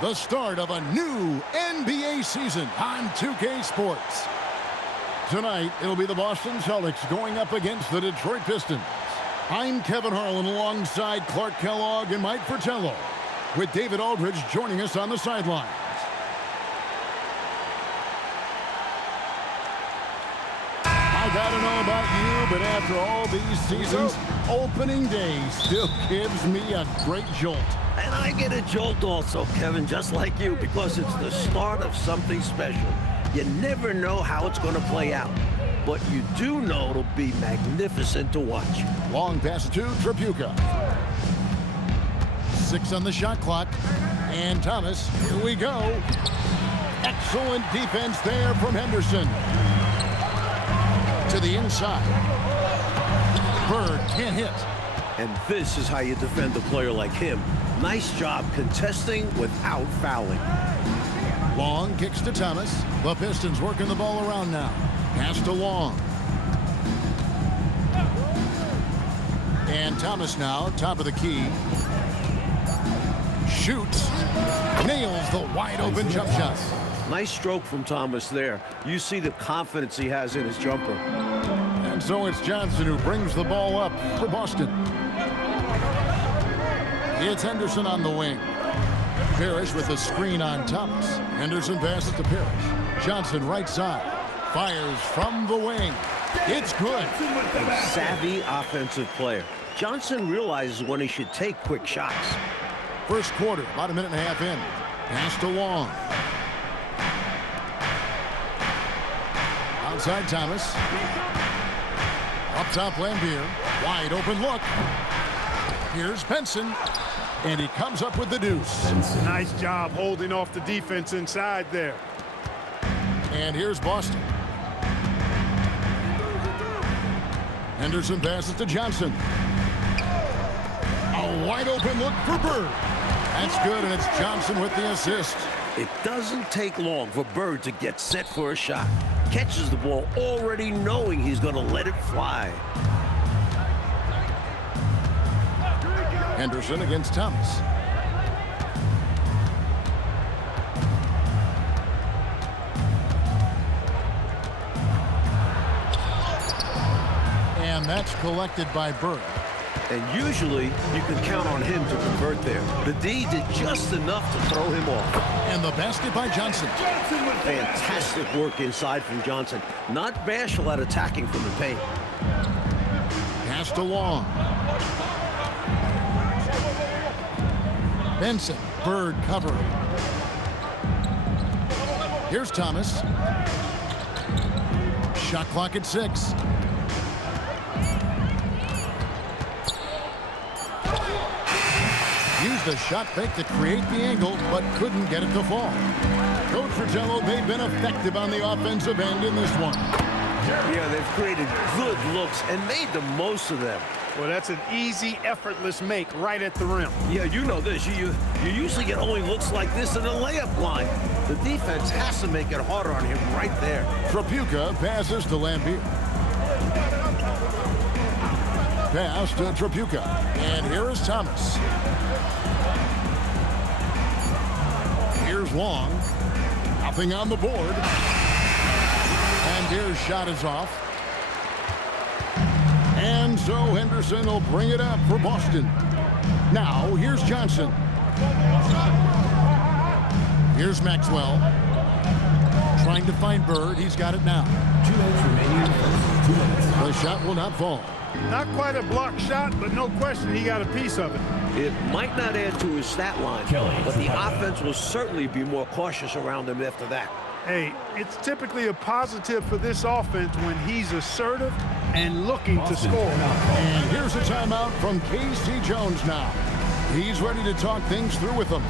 the start of a new NBA season on 2K Sports. Tonight, it'll be the Boston Celtics going up against the Detroit Pistons. I'm Kevin Harlan alongside Clark Kellogg and Mike Fratello, with David Aldridge joining us on the sidelines. I gotta know about you, but after all these seasons, opening day still gives me a great jolt. And I get a jolt also, Kevin, just like you, because it's the start of something special. You never know how it's going to play out, but you do know it'll be magnificent to watch. Long pass to Tripucka. 6 on the shot clock. And Thomas, here we go. Excellent defense there from Henderson. To the inside. Bird can't hit. And this is how you defend a player like him. Nice job contesting without fouling. Long kicks to Thomas. The Pistons working the ball around now. Pass to Long. And Thomas now, top of the key. Shoots. Nails the wide open jump shot. Nice stroke from Thomas there. You see the confidence he has in his jumper. And so it's Johnson who brings the ball up for Boston. It's Henderson on the wing. Parrish with a screen on Thomas. Henderson passes to Parrish. Johnson right side. Fires from the wing. It's good. A savvy offensive player. Johnson realizes when he should take quick shots. First quarter, about a minute and a half in. Pass to Long. Outside Thomas. Up top Lambier. Wide open look. Here's Benson. And he comes up with the deuce. Nice job holding off the defense inside there. And here's Boston. Henderson passes to Johnson. A wide open look for Bird. That's good, and it's Johnson with the assist. It doesn't take long for Bird to get set for a shot. Catches the ball already knowing he's going to let it fly. Henderson against Thomas. And that's collected by Bird. And usually, you can count on him to convert there. The D did just enough to throw him off. And the basket by Johnson. Fantastic work inside from Johnson. Not bashful at attacking from the paint. Pass to Long. Benson, Bird covering. Here's Thomas. Shot clock at 6. Used the shot fake to create the angle, but couldn't get it to fall. Coach Fratello, they've been effective on the offensive end in this one. Yeah, they've created good looks and made the most of them. Well, that's an easy, effortless make right at the rim. Yeah, you know this. You usually get only looks like this in a layup line. The defense has to make it harder on him right there. Tripucka passes to Lambier. Pass to Tripucka. And here is Thomas. Here's Long. Nothing on the board. And Deer's shot is off. And so Henderson will bring it up for Boston. Now, here's Johnson. Here's Maxwell. Trying to find Bird. He's got it now. 2 minutes remaining. 2 minutes. The shot will not fall. Not quite a block shot, but no question he got a piece of it. It might not add to his stat line, but the offense will certainly be more cautious around him after that. Hey, it's typically a positive for this offense when he's assertive and looking to score. And here's a timeout from K.C. Jones now. He's ready to talk things through with them.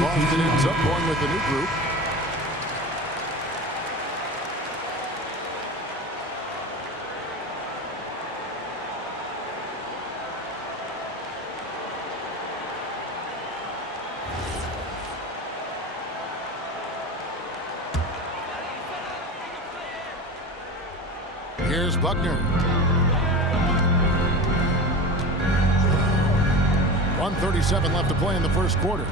Boston ends up going with the new group. Here's Buckner. 1:37 left to play in the first quarter.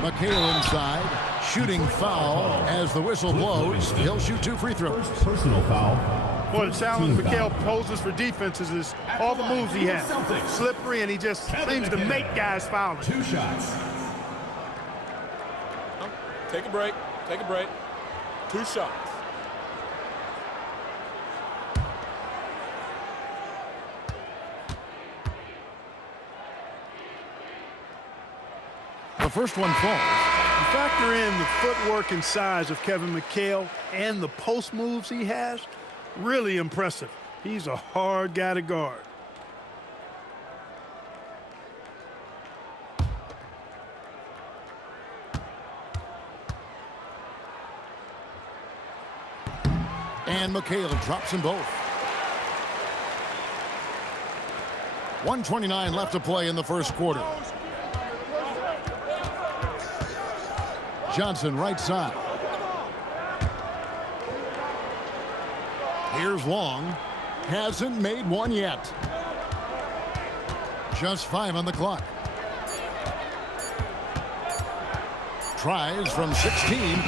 McHale inside. Shooting foul as the whistle blows. He'll shoot 2 free throws. Personal foul. Well, the challenge McHale poses for defenses is all the moves he has. Slippery, and he just seems to make guys foul. 2 shots. Take a break. Take a break. 2 shots. The first one falls. You factor in the footwork and size of Kevin McHale and the post moves he has, really impressive. He's a hard guy to guard. And McHale drops them both. 1:29 left to play in the first quarter. Johnson right side. Here's Long. Hasn't made one yet. Just 5 on the clock. Tries from 16.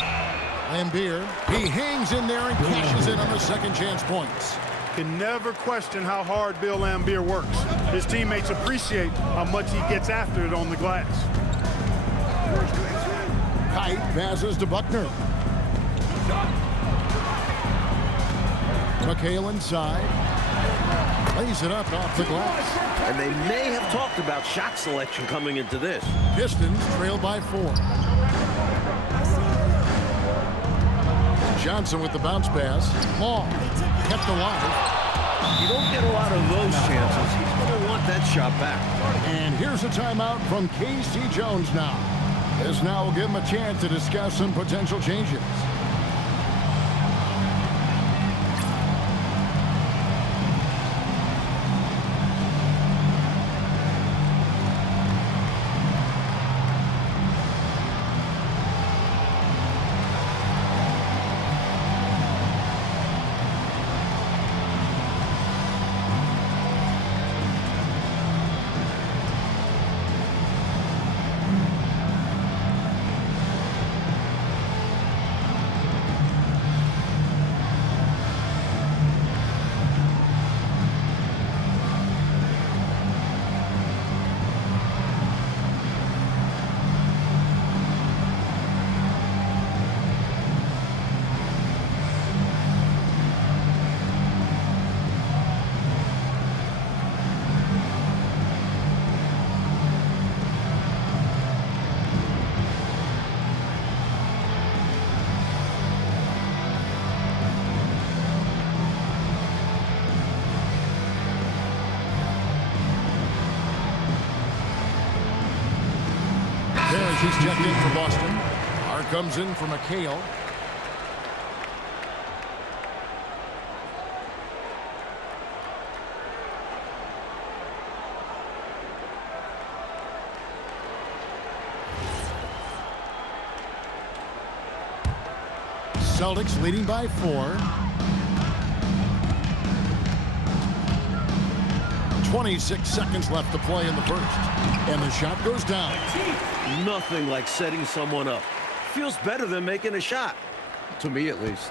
Lambeer, he hangs in there and cashes in on the second chance points. Can never question how hard Bill Lambeer works. His teammates appreciate how much he gets after it on the glass. Kite passes to Buckner. McHale inside. Lays it up off the glass. And they may have talked about shot selection coming into this. Pistons trail by 4. Johnson with the bounce pass. Long. Kept alive. You don't get a lot of those chances. He's going to want that shot back. And here's a timeout from K.C. Jones now. This now will give him a chance to discuss some potential changes. He's checked in for Boston. Hart comes in for McHale. Celtics leading by 4. 26 seconds left to play in the first. And the shot goes down. Nothing like setting someone up. Feels better than making a shot. To me, at least.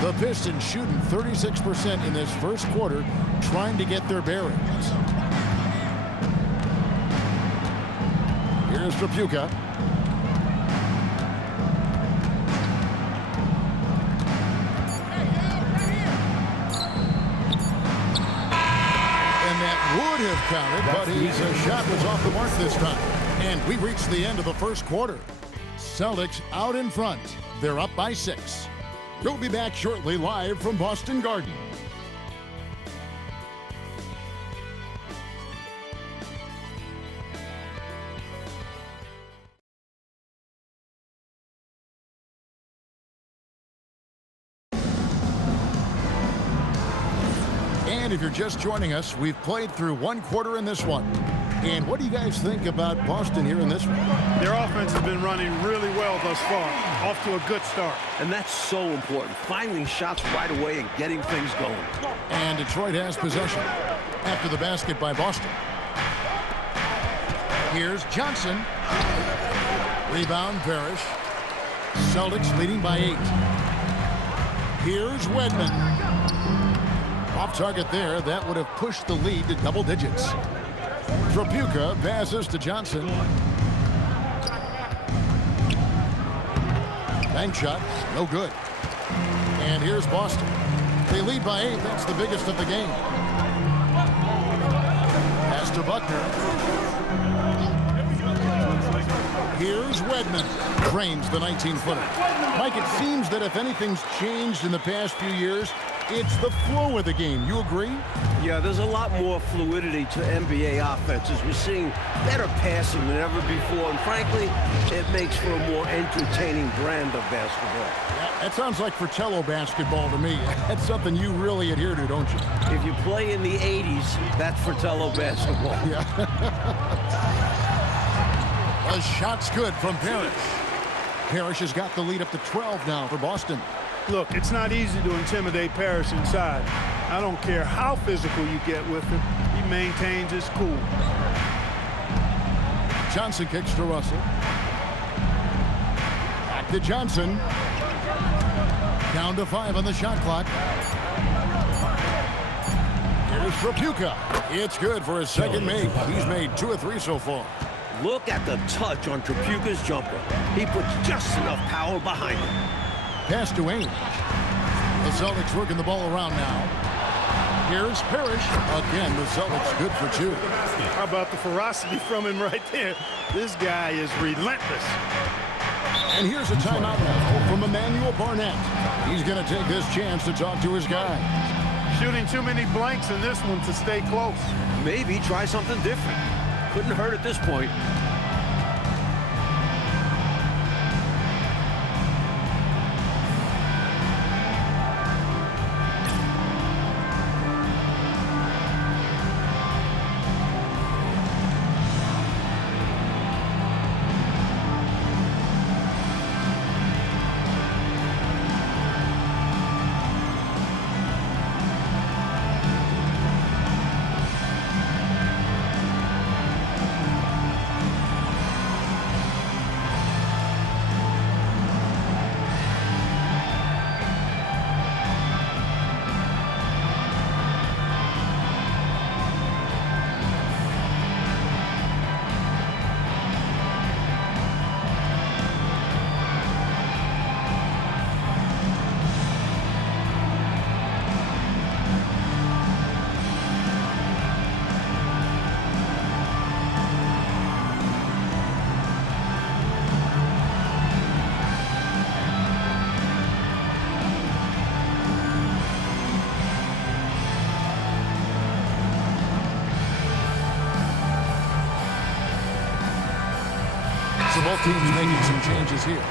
The Pistons shooting 36% in this first quarter, trying to get their bearings. Here's Trapuka. And that would have counted, but his shot was off the mark this time. And we reached the end of the first quarter. Celtics out in front. They're up by 6. We'll be back shortly live from Boston Garden. And if you're just joining us, we've played through one quarter in this one. And what do you guys think about Boston here in this one? Their offense has been running really well thus far. Off to a good start. And that's so important. Finding shots right away and getting things going. And Detroit has possession after the basket by Boston. Here's Johnson. Rebound, Parrish. Celtics leading by 8. Here's Wedman. Off target there. That would have pushed the lead to double digits. Tripucka passes to Johnson. Bank shot, no good. And here's Boston. They lead by 8. That's the biggest of the game. Pass to Buckner. Here's Wedman. Drains the 19-footer. Mike, it seems that if anything's changed in the past few years, it's the flow of the game. You agree? Yeah, there's a lot more fluidity to NBA offenses. We're seeing better passing than ever before, and frankly, it makes for a more entertaining brand of basketball. Yeah, that sounds like Fratello basketball to me. That's something you really adhere to, don't you? If you play in the 80s, that's Fratello basketball. Yeah. A shot's good from Parrish. Parrish has got the lead up to 12 now for Boston. Look, it's not easy to intimidate Parrish inside. I don't care how physical you get with him. He maintains his cool. Johnson kicks to Russell. Back to Johnson. Down to 5 on the shot clock. Here's Tripucka. It's good for his second make. He's made 2 of 3 so far. Look at the touch on Tripucka's jumper. He puts just enough power behind him. Pass to Ainge. The Celtics working the ball around now. Here's Parrish. Again, the Celtics good for 2. How about the ferocity from him right there? This guy is relentless. And here's a timeout now from Emmanuel Barnett. He's going to take this chance to talk to his guy. Shooting too many blanks in this one to stay close. Maybe try something different. Couldn't hurt at this point. So both teams making some changes here.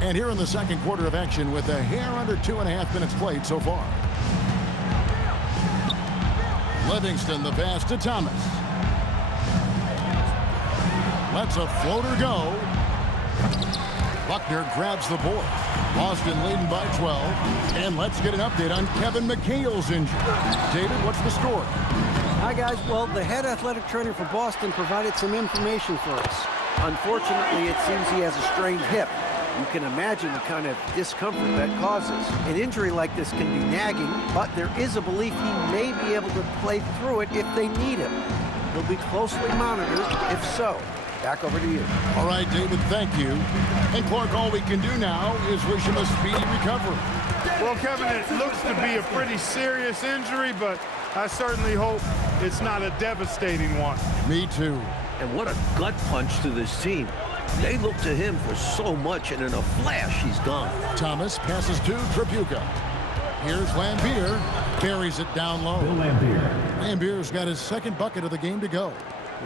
And here in the second quarter of action with a hair under 2.5 minutes played so far. Livingston, the pass to Thomas. Lets a floater go. Buckner grabs the board. Boston leading by 12. And let's get an update on Kevin McHale's injury. David, what's the story? Hi, guys. Well, the head athletic trainer for Boston provided some information for us. Unfortunately, it seems he has a strained hip. You can imagine the kind of discomfort that causes. An injury like this can be nagging, but there is a belief he may be able to play through it if they need him. He'll be closely monitored if so. Back over to you. All right, David, thank you. And Clark, all we can do now is wish him a speedy recovery. Well, Kevin, it looks to be a pretty serious injury, but I certainly hope it's not a devastating one. Me too. And what a gut punch to this team. They look to him for so much, and in a flash, he's gone. Thomas passes to Tripucka. Here's Lambier. Buries it down low. Bill Lambier. Lambier's got his second bucket of the game to go.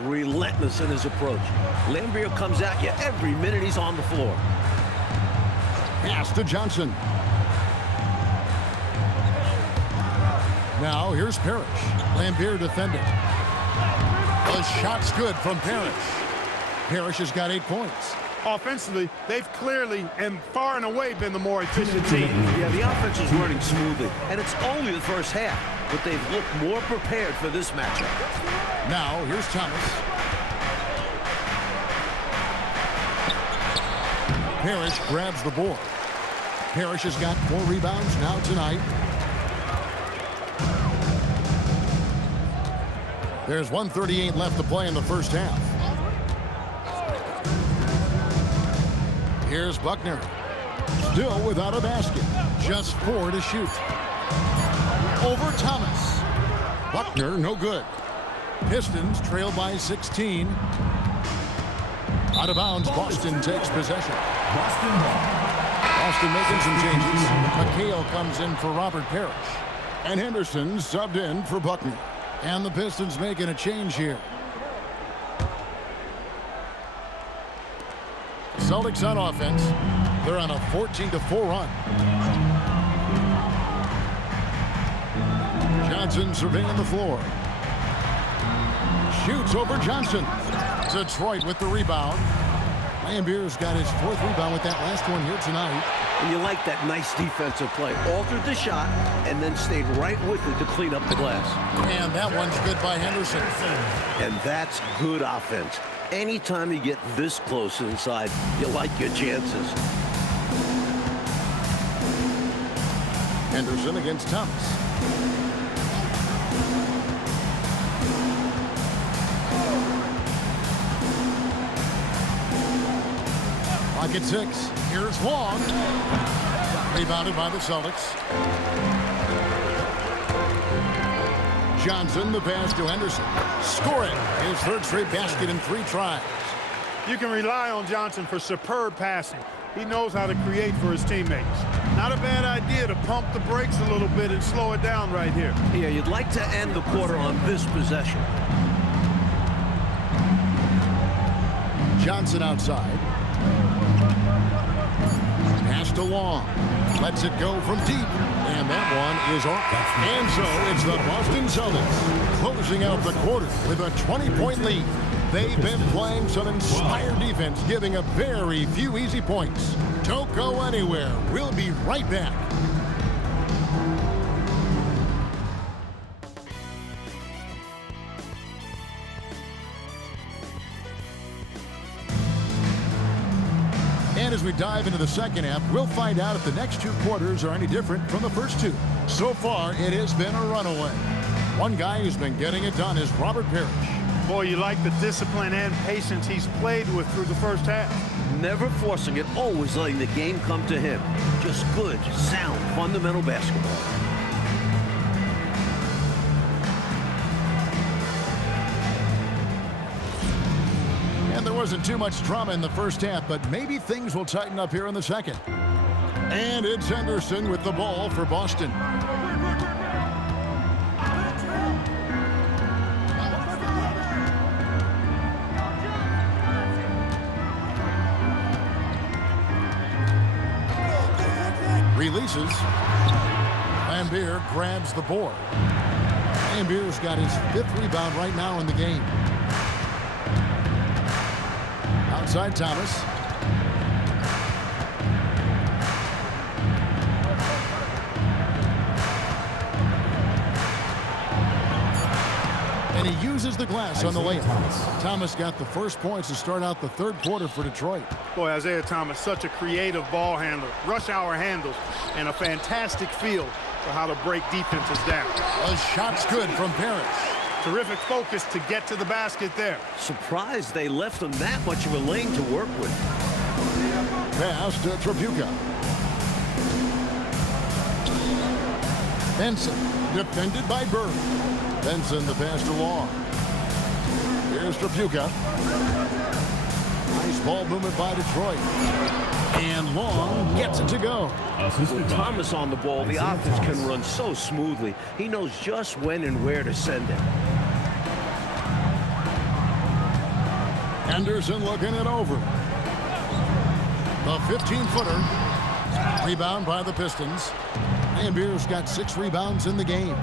Relentless in his approach. Lambier comes at you every minute he's on the floor. Pass to Johnson. Now here's Parrish. Lambier defended. The shot's good from Parrish. Parrish has got 8 points. Offensively, they've clearly and far and away been the more efficient team. Yeah, the offense is running smoothly, and it's only the first half, but they've looked more prepared for this matchup. Now here's Thomas. Parrish grabs the board. Parrish has got 4 rebounds now tonight. There's 1:38 left to play in the first half. Here's Buckner. Still without a basket. Just 4 to shoot. Over Thomas. Buckner, no good. Pistons trail by 16. Out of bounds, Boston takes possession. Boston making some changes. McHale comes in for Robert Parrish. And Henderson subbed in for Buckner. And the Pistons making a change here. Celtics on offense. They're on a 14-4 run. Johnson surveying the floor. Shoots over Johnson. Detroit with the rebound. Lambier's got his 4th rebound with that last one here tonight. And you like that nice defensive play. Altered the shot and then stayed right with it to clean up the glass. And that one's good by Henderson. And that's good offense. Anytime you get this close inside, you like your chances. Henderson against Thomas. Lock at 6. Here's Long. Rebounded by the Celtics. Johnson, the pass to Henderson. Score it. His 3rd straight basket in 3 tries. You can rely on Johnson for superb passing. He knows how to create for his teammates. Not a bad idea to pump the brakes a little bit and slow it down right here. Yeah, you'd like to end the quarter on this possession. Johnson outside. Pass to Long. Lets it go from deep. And that one is off. And so it's the Boston Celtics closing out the quarter with a 20-point lead. They've been playing some inspired defense, giving up very few easy points. Don't go anywhere. We'll be right back. And as we dive into the second half, we'll find out if the next 2 quarters are any different from the first 2. So far, it has been a runaway. One guy who's been getting it done is Robert Parrish. Boy, you like the discipline and patience he's played with through the first half. Never forcing it, always letting the game come to him. Just good, sound, fundamental basketball. And there wasn't too much drama in the first half, but maybe things will tighten up here in the second. And it's Henderson with the ball for Boston. Releases. Lambier grabs the board. Lambier's got his 5th rebound right now in the game. Outside Thomas. And he uses the glass on the layup. Thomas got the first points to start out the 3rd quarter for Detroit. Boy, Isaiah Thomas, such a creative ball handler, rush hour handles, and a fantastic feel for how to break defenses down. A shot's good from Parrish. Terrific focus to get to the basket there. Surprised they left him that much of a lane to work with. Pass to Tripucka. Benson, defended by Bird. Benson, the pass to Long. Here's Tripucka. Nice ball movement by Detroit. And Long gets it to go. With Thomas on the ball, the offense can run so smoothly. He knows just when and where to send it. Anderson looking it over. The 15-footer. Rebound by the Pistons. Lambeer's got 6 rebounds in the game.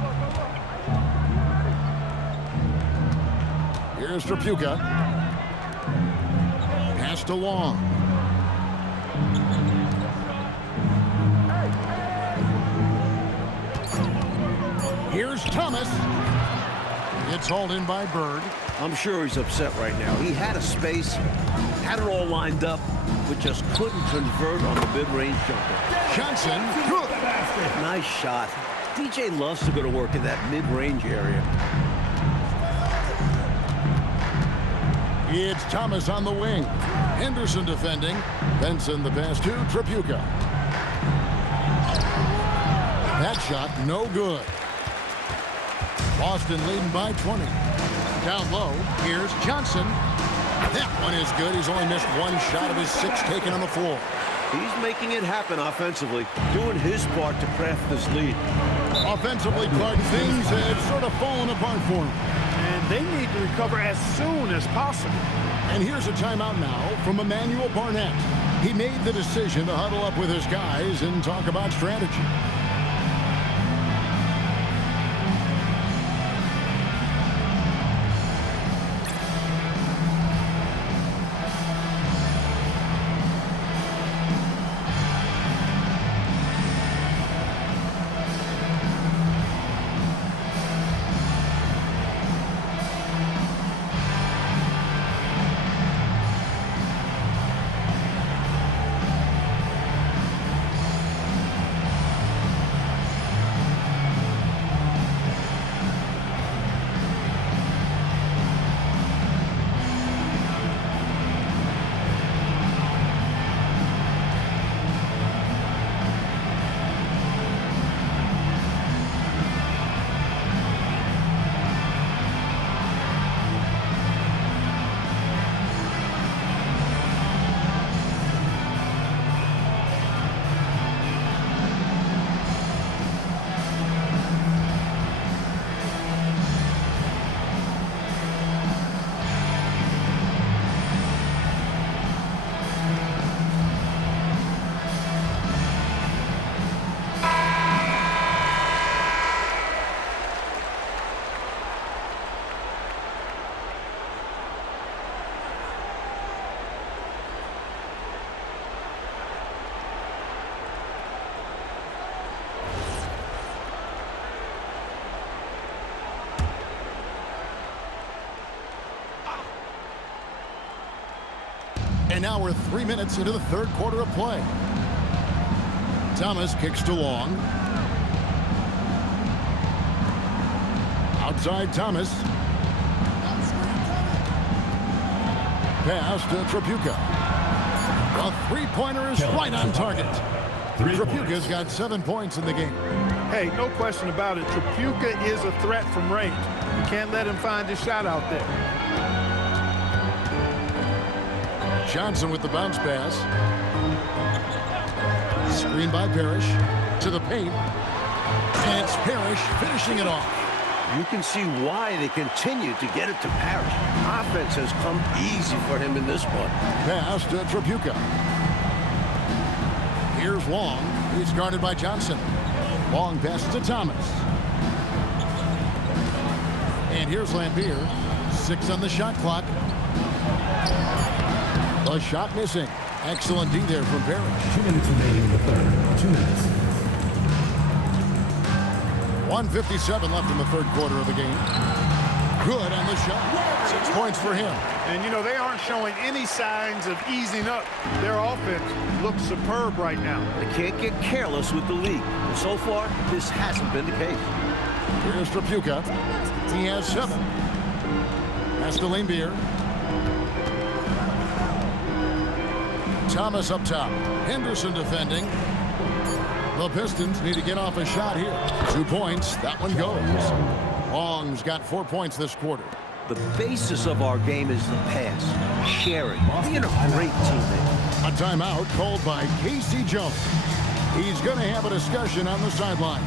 Here's Trapuka. Pass to Long. Here's Thomas. It's hauled in by Bird. I'm sure he's upset right now. He had a space, had it all lined up, but just couldn't convert on the mid-range jumper. Johnson, good. Nice shot. DJ loves to go to work in that mid-range area. It's Thomas on the wing. Henderson defending. Benson the pass to Trapuka. That shot no good. Boston leading by 20. Down low, here's Johnson. That one is good. He's only missed 1 shot of his 6 taken on the floor. He's making it happen offensively, doing his part to craft this lead. Offensively, Clark, things have sort of fallen apart for him. And they need to recover as soon as possible. And here's a timeout now from Emmanuel Barnett. He made the decision to huddle up with his guys and talk about strategy. And now we're 3 minutes into the 3rd quarter of play. Thomas kicks to Long. Outside Thomas. Pass to Trapuka. The three-pointer is right on target. Trapuka's got 7 points in the game. Hey, no question about it. Trapuka is a threat from range. You can't let him find his shot out there. Johnson with the bounce pass. Screen by Parrish to the paint. And it's Parrish finishing it off. You can see why they continue to get it to Parrish. Offense has come easy for him in this one. Pass to Trapuka. Here's Long. He's guarded by Johnson. Long passes to Thomas. And here's Lambeer. 6 on the shot clock. The shot missing. Excellent D there from Parrish. 2 minutes remaining in the 3rd. 2 minutes. 1:57 left in the 3rd quarter of the game. Good on the shot. 6 points for him. And, you know, they aren't showing any signs of easing up. Their offense looks superb right now. They can't get careless with the lead. And so far, this hasn't been the case. Here's Trapuka. He has 7. That's to Lambeer. Thomas up top. Henderson defending. The Pistons need to get off a shot here. 2 points. That one goes. Long's got 4 points this quarter. The basis of our game is the pass, sharing, being a great teammate. A timeout called by Casey Jones. He's going to have a discussion on the sideline.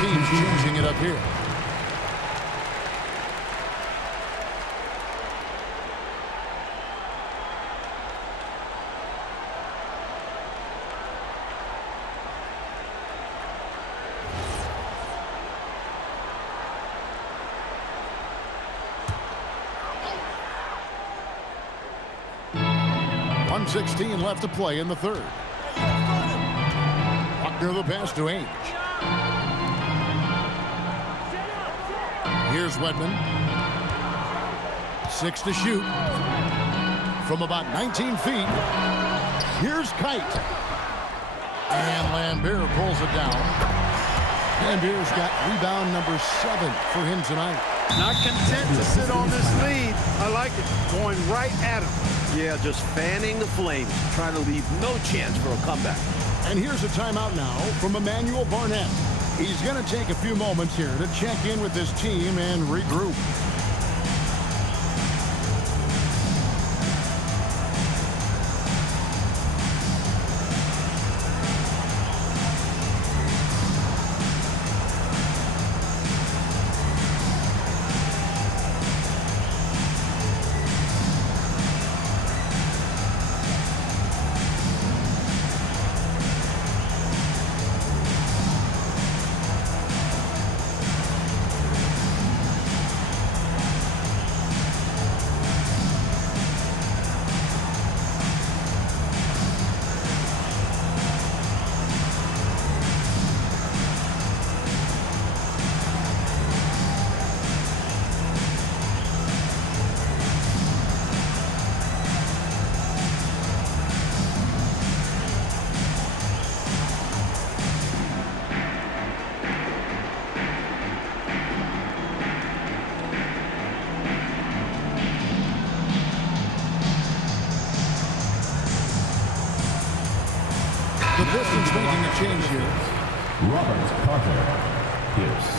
Teams changing it up here. .116 left to play in the third. Buckner the pass to Ainge. Here's Wedman. 6 to shoot. From about 19 feet. Here's Kite. And Lambert pulls it down. Lambert's got rebound number 7 for him tonight. Not content to sit on this lead. I like it. Going right at him. Yeah, just fanning the flames, trying to leave no chance for a comeback. And here's a timeout now from Emmanuel Barnett. He's going to take a few moments here to check in with his team and regroup. The Pistons making a change here. Robert Carter Pierce.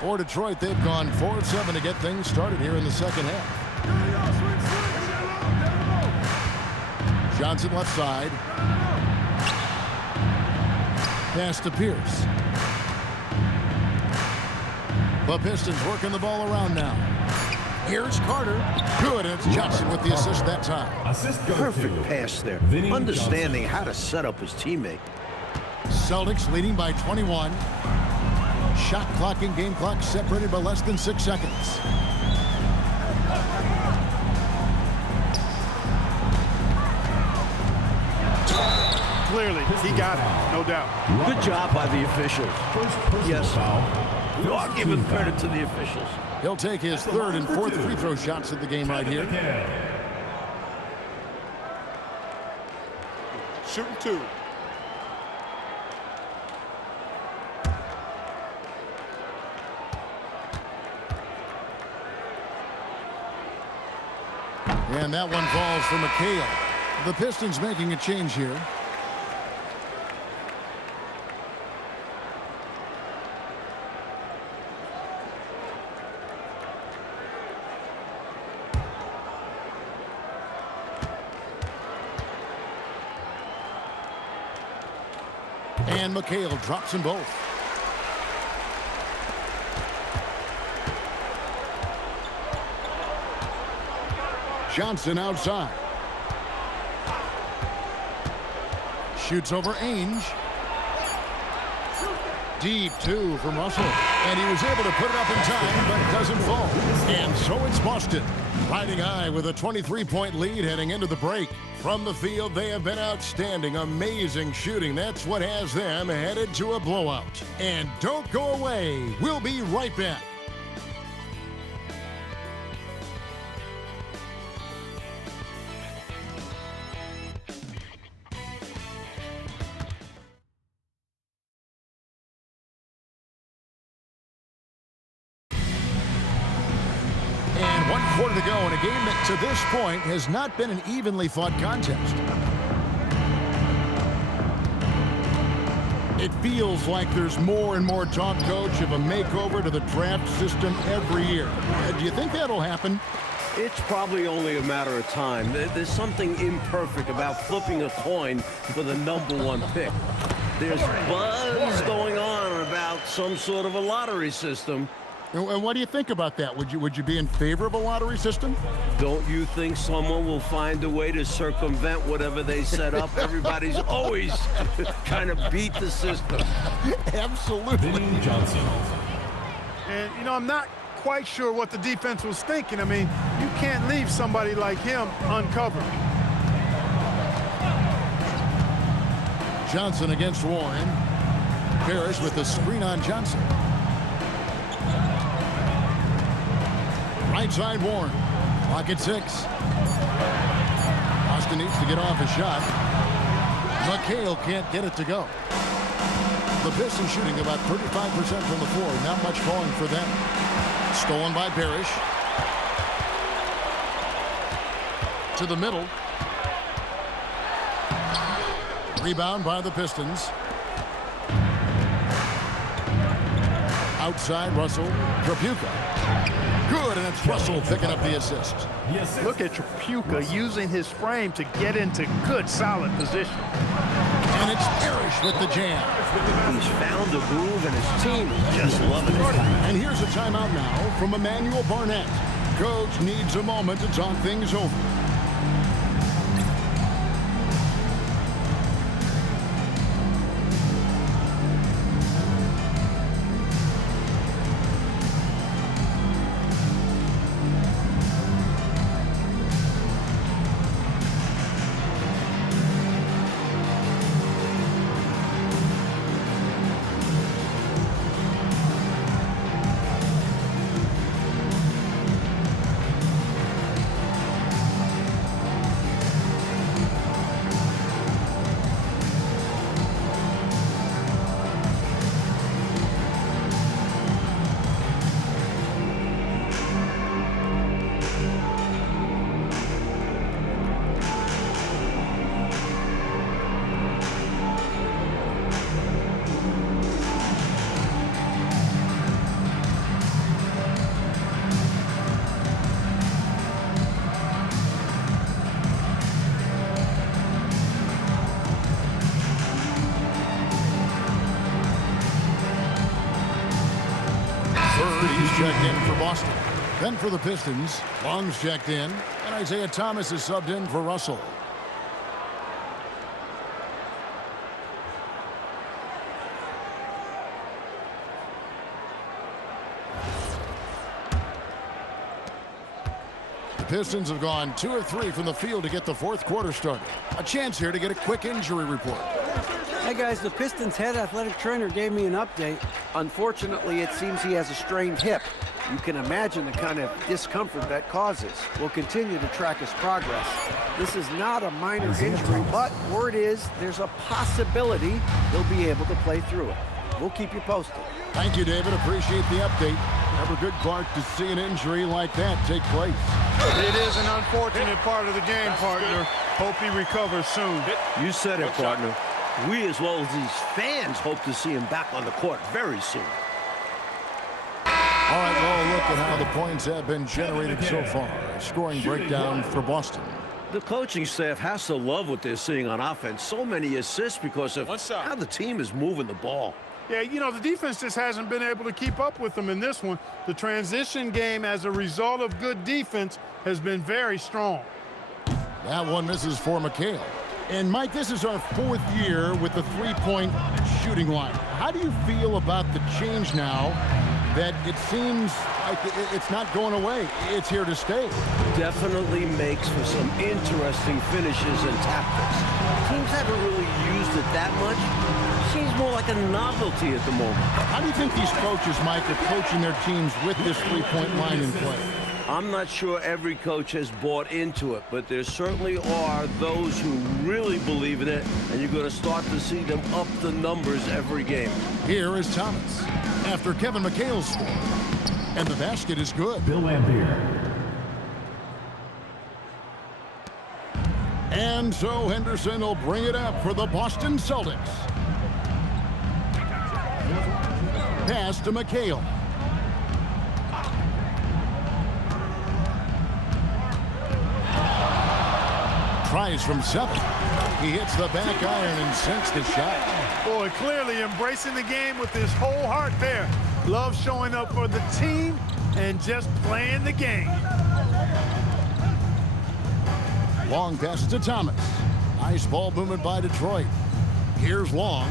For Detroit, they've gone 4 of 7 to get things started here in the second half. Johnson left side. Pass to Pierce. The Pistons working the ball around now. Here's Carter. Good. It's Johnson with the assist that time. Perfect pass there. Understanding how to set up his teammate. Celtics leading by 21. Shot clock and game clock separated by less than 6 seconds. Clearly, he got it, no doubt. Good job by the officials. Yes, we are giving credit to the officials. He'll take his third and fourth free throw shots of the game right here. Shooting 2. And that one falls for McHale. The Pistons making a change here. And McHale drops them both. Johnson outside. Shoots over Ainge. Deep two from Russell. And he was able to put it up in time, but it doesn't fall. And so it's Boston, riding high with a 23-point lead heading into the break. From the field, they have been outstanding, amazing shooting. That's what has them headed to a blowout. And don't go away. We'll be right back. And 1 quarter to go in a game that to this point has not been an evenly fought contest. It feels like there's more and more talk, Coach, of a makeover to the draft system every year. Do you think that'll happen? It's probably only a matter of time. There's something imperfect about flipping a coin for the #1 pick. There's buzz going on about some sort of a lottery system. And what do you think about that? Would you be in favor of a lottery system? Don't you think someone will find a way to circumvent whatever they set up? Everybody's always trying to beat the system. Absolutely. Vinny Johnson. And, you know, I'm not quite sure what the defense was thinking. I mean, you can't leave somebody like him uncovered. Johnson against Warren. Parrish with the screen on Johnson. Right side Warren. Clock at 6. Boston needs to get off a shot. McHale can't get it to go. The Pistons shooting about 35% from the floor. Not much falling for them. Stolen by Parrish. To the middle. Rebound by the Pistons. Outside Russell. Trapuka. Good, and it's Russell picking up the assist. Yes, Look at Trapuka using his frame to get into good, solid position. And it's Parrish with the jam. He's found a groove, and his team is just loving it. And here's a timeout now from Emmanuel Barnett. Coach needs a moment to talk things over. He's checked in for Boston. Then for the Pistons, Long's checked in, and Isaiah Thomas is subbed in for Russell. The Pistons have gone 2 of 3 from the field to get the fourth quarter started. A chance here to get a quick injury report. Hey guys, the Pistons head athletic trainer gave me an update. Unfortunately, it seems he has a strained hip. You can imagine the kind of discomfort that causes. We'll continue to track his progress. This is not a minor injury, but word is there's a possibility he'll be able to play through it. We'll keep you posted. Thank you, David. Appreciate the update. Never good, Clark, to see an injury like that take place. It is an unfortunate part of the game, partner. Hope he recovers soon. You said it, partner. We, as well as these fans, hope to see him back on the court very soon. All right, well, look at how the points have been generated so far. A scoring breakdown for Boston. The coaching staff has to love what they're seeing on offense. So many assists because of how the team is moving the ball. Yeah, you know, the defense just hasn't been able to keep up with them in this one. The transition game, as a result of good defense, has been very strong. That one misses for McHale. And, Mike, this is our 4th year with the three-point shooting line. How do you feel about the change now that it seems like it's not going away? It's here to stay. Definitely makes for some interesting finishes and tactics. Teams haven't really used it that much. Seems more like a novelty at the moment. How do you think these coaches, Mike, are coaching their teams with this three-point line in play? I'm not sure every coach has bought into it, but there certainly are those who really believe in it, and you're going to start to see them up the numbers every game. Here is Thomas after Kevin McHale scored, and the basket is good. Bill Lambier. And so Henderson will bring it up for the Boston Celtics. Pass to McHale. Tries from 7. He hits the back iron and sinks the shot. Boy, clearly embracing the game with his whole heart there. Love showing up for the team and just playing the game. Long pass to Thomas. Nice ball movement by Detroit. Here's Long.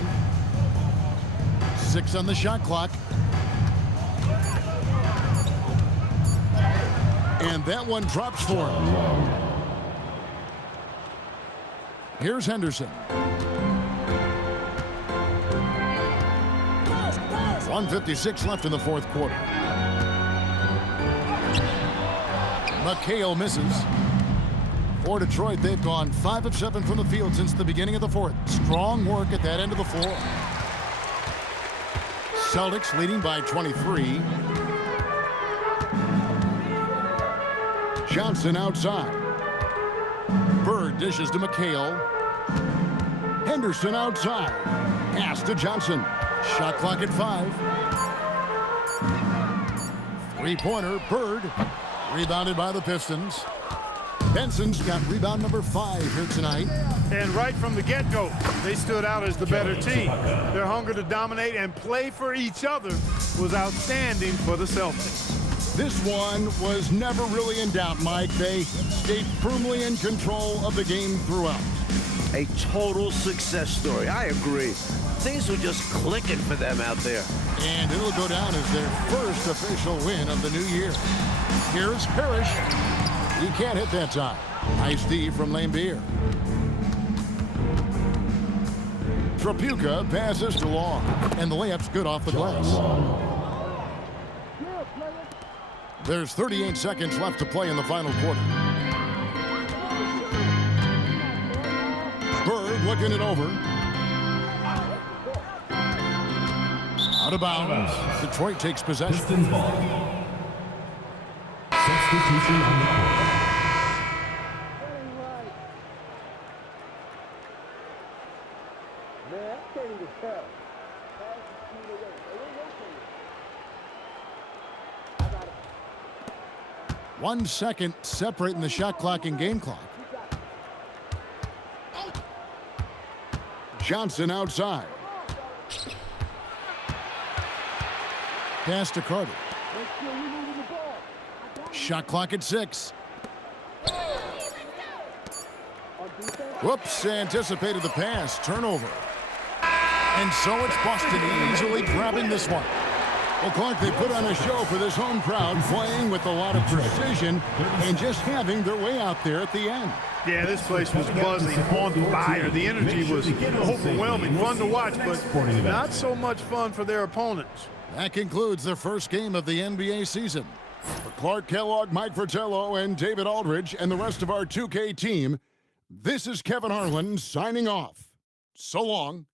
6 on the shot clock. And that one drops for him. Here's Henderson. 1:56 left in the 4th quarter. McHale misses. For Detroit, they've gone 5 of 7 from the field since the beginning of the 4th. Strong work at that end of the floor. Celtics leading by 23. Johnson outside. Bird dishes to McHale. Henderson outside. Pass to Johnson. Shot clock at 5. Three-pointer, Bird. Rebounded by the Pistons. Benson's got rebound number 5 here tonight. And right from the get-go, they stood out as the better team. Their hunger to dominate and play for each other was outstanding for the Celtics. This one was never really in doubt, Mike. They stayed firmly in control of the game throughout. A total success story. I agree. Things were just clicking for them out there. And it'll go down as their first official win of the new year. Here's Parrish. He can't hit that time. Nice D from Lambier. Trapuka passes to Long, and the layup's good off the glass. There's 38 seconds left to play in the final quarter. Bird looking it over. Out of bounds. Detroit takes possession. Pistons ball. Substitution on the court. One second separating the shot clock and game clock. Johnson outside. Pass to Carter. Shot clock at 6. Whoops, anticipated the pass. Turnover. And so it's Boston easily grabbing this one. Well, Clark, they put on a show for this home crowd, playing with a lot of precision and just having their way out there at the end. Yeah, this place was buzzing, on fire. The energy was overwhelming, fun to watch, but not so much fun for their opponents. That concludes the first game of the NBA season. For Clark Kellogg, Mike Fratello, and David Aldridge, and the rest of our 2K team, this is Kevin Harlan signing off. So long.